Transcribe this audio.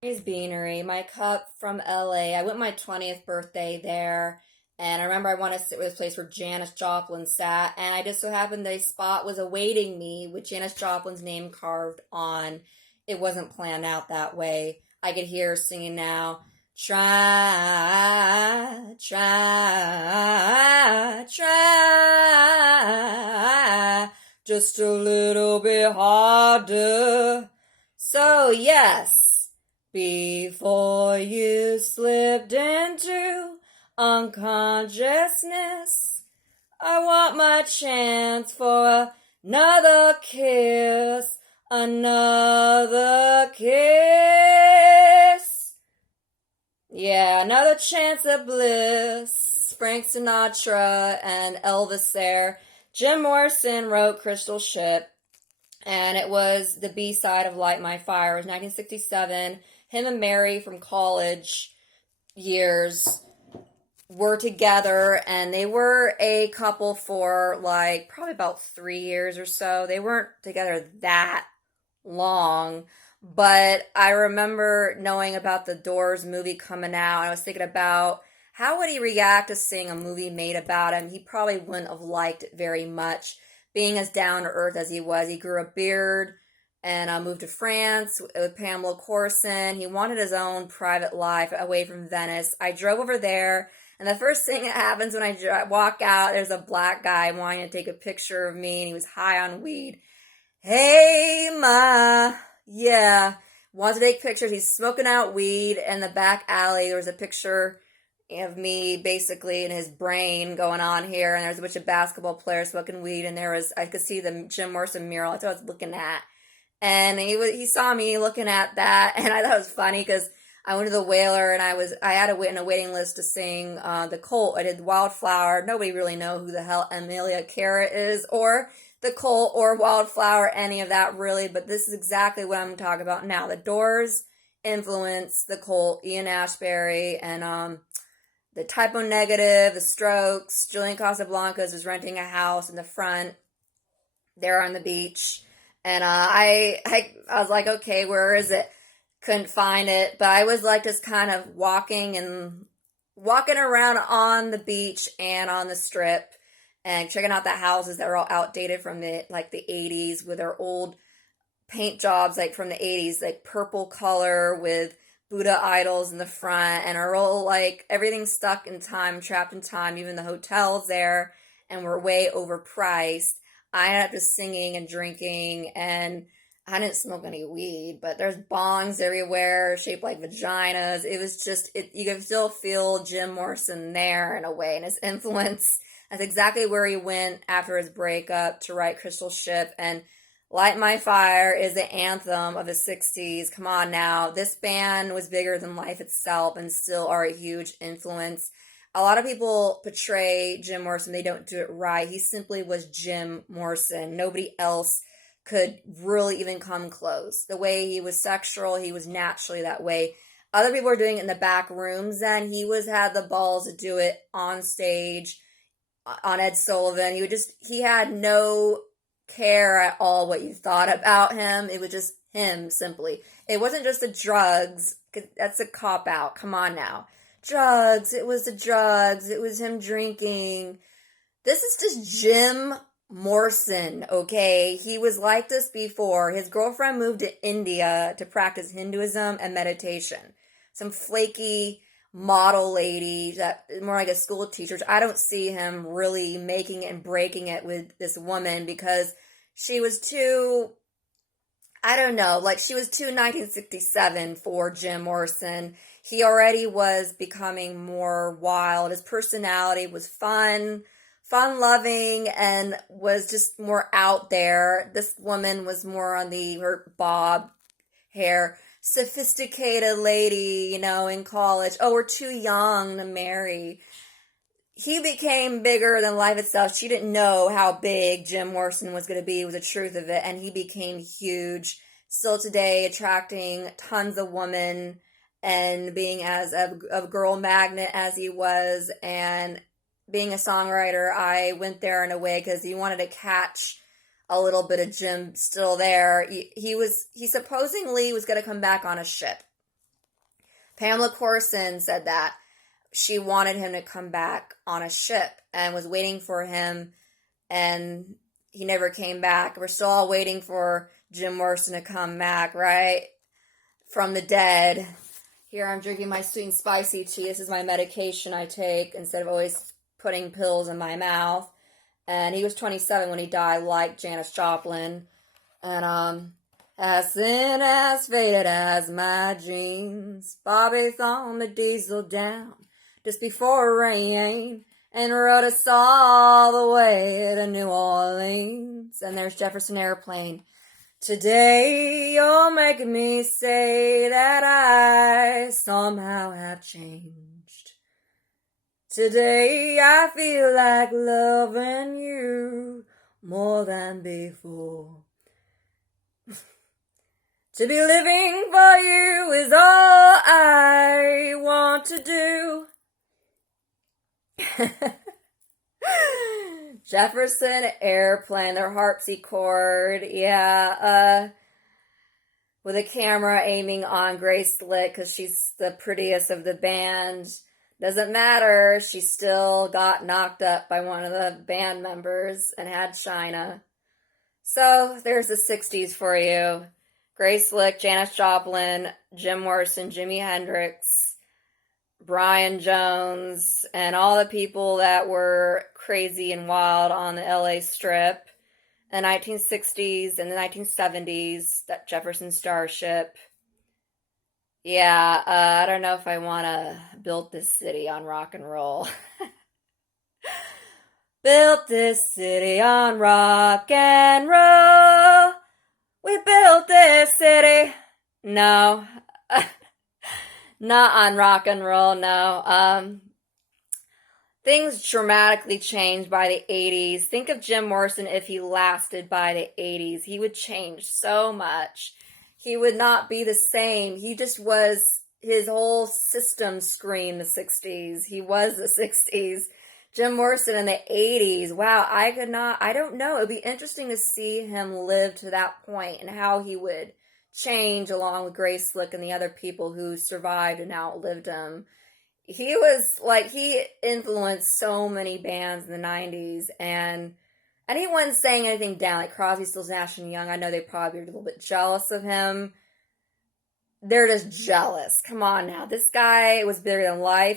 Mary's Beanery, my cup from LA. I went my 20th birthday there, and I remember I wanted to sit with this place where Janis Joplin sat, and I just so happened the spot was awaiting me with Janis Joplin's name carved on. It wasn't planned out that way. I could hear her singing now. Try, try, try, just a little bit harder. So, yes. Before you slipped into unconsciousness, I want my chance for another kiss, another kiss. Yeah, another chance at bliss. Frank Sinatra and Elvis there. Jim Morrison wrote Crystal Ship, and it was the B-side of Light My Fire. It was 1967. Him and Mary from college years were together, and they were a couple for like probably about 3 years or so. They weren't together that long, but I remember knowing about the Doors movie coming out. I was thinking about how would he react to seeing a movie made about him. He probably wouldn't have liked it very much, being as down to earth as he was. He grew a beard and moved to France with Pamela Corson. He wanted his own private life away from Venice. I drove over there, and the first thing that happens when I walk out, there's a black guy wanting to take a picture of me, and he was high on weed. Hey, ma. Yeah. Wants to take pictures. He's smoking out weed in the back alley. There was a picture of me basically in his brain going on here, and there's a bunch of basketball players smoking weed, and I could see the Jim Morrison mural. That's what I was looking at. And he saw me looking at that, and I thought it was funny because I went to the Whaler, and I had to wait in a waiting list to sing the Colt. I did Wildflower. Nobody really know who the hell Amelia Cara is, or the Colt, or Wildflower, any of that really. But this is exactly what I'm talking about now. The Doors influence the Colt, Ian Ashbury, and the Typo Negative, the Strokes. Julian Casablancas is renting a house in the front there on the beach. And I was like, okay, where is it? Couldn't find it, but I was like just kind of walking around on the beach and on the strip and checking out the houses that were all outdated from the 80s with their old paint jobs like from the 80s, like purple color with Buddha idols in the front, and are all like everything stuck in time, trapped in time. Even the hotels there, and were way overpriced. I ended up just singing and drinking, and I didn't smoke any weed, but there's bongs everywhere shaped like vaginas. It was just, you can still feel Jim Morrison there in a way, and his influence. That's exactly where he went after his breakup to write Crystal Ship. And Light My Fire is the anthem of the 60s. Come on now. This band was bigger than life itself and still are a huge influence. A lot of people portray Jim Morrison, they don't do it right. He simply was Jim Morrison. Nobody else could really even come close. The way he was sexual, he was naturally that way. Other people were doing it in the back rooms, then he had the balls to do it on stage on Ed Sullivan. He had no care at all what you thought about him. It was just him, simply. It wasn't just the drugs. That's a cop out. Come on now. Drugs. It was the drugs. It was him drinking. This is just Jim Morrison, okay? He was like this before. His girlfriend moved to India to practice Hinduism and meditation. Some flaky model lady that more like a school teacher. I don't see him really making it and breaking it with this woman because she was too, I don't know, like she was too 1967 for Jim Morrison. He already was becoming more wild. His personality was fun loving, and was just more out there. This woman was more on her bob hair, sophisticated lady, in college. Oh, we're too young to marry. He became bigger than life itself. She didn't know how big Jim Morrison was going to be, was the truth of it, and he became huge. Still today, attracting tons of women and being as a girl magnet as he was, and being a songwriter, I went there in a way because he wanted to catch a little bit of Jim still there. He supposedly was going to come back on a ship. Pamela Corson said that she wanted him to come back on a ship and was waiting for him, and he never came back. We're still all waiting for Jim Morrison to come back, right? From the dead. Here I'm drinking my sweet and spicy tea. This is my medication I take instead of always putting pills in my mouth. And he was 27 when he died, like Janis Joplin. And as thin as faded as my jeans, Bobby thrown the diesel down just before rain and rode us all the way to New Orleans. And there's Jefferson Airplane. Today you're making me say that I somehow have changed. Today I feel like loving you more than before. To be living for you is all I want to do. Jefferson Airplane, their harpsichord, yeah, with a camera aiming on Grace Slick because she's the prettiest of the band. Doesn't matter, she still got knocked up by one of the band members and had China. So there's the 60s for you. Grace Slick, Janis Joplin, Jim Morrison, Jimi Hendrix, Brian Jones, and all the people that were crazy and wild on the LA Strip in the 1960s and the 1970s, that Jefferson Starship. Yeah, I don't know if I want to build this city on rock and roll. Built this city on rock and roll. We built this city. No. Not on rock and roll, no. Things dramatically changed by the 80s. Think of Jim Morrison if he lasted by the 80s. He would change so much. He would not be the same. He just was, his whole system screamed the 60s. He was the 60s. Jim Morrison in the 80s. Wow, I don't know. It would be interesting to see him live to that point and how he would change along with Grace Slick and the other people who survived and outlived him. He influenced so many bands in the 90s, and anyone saying anything down, like Crosby, Stills, Nash and Young, I know they probably are a little bit jealous of him. They're just jealous. Come on now. This guy was bigger than life.